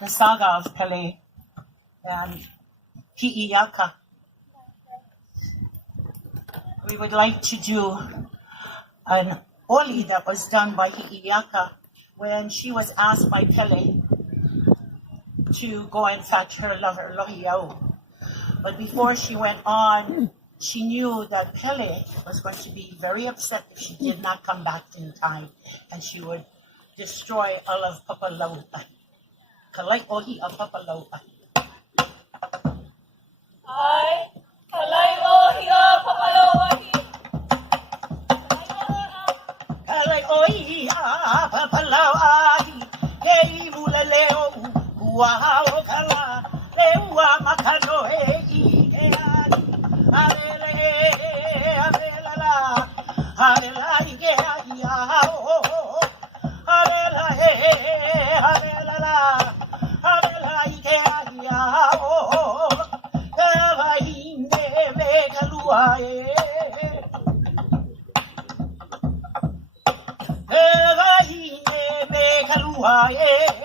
the saga of Pele and Pi'iyaka. We would like to do an oli that was done by Pi'iyaka when she was asked by Pele to go and fetch her lover Lohiau. But before she went on, she knew that Pele was going to be very upset if she did not come back in time, and she would destroy all of Papalau'ai. Kalai ohi a Papalau'ai. Ai, kalai ohi a Papalau'ai. Kalai ohi a Papalau'ai. Hei muleleo uahao kala. Leua makano hei keani. Arele arela arela ike ahao. Arela arela arela ike ahao. Eva inde me kaluae. Eva inde me kaluae.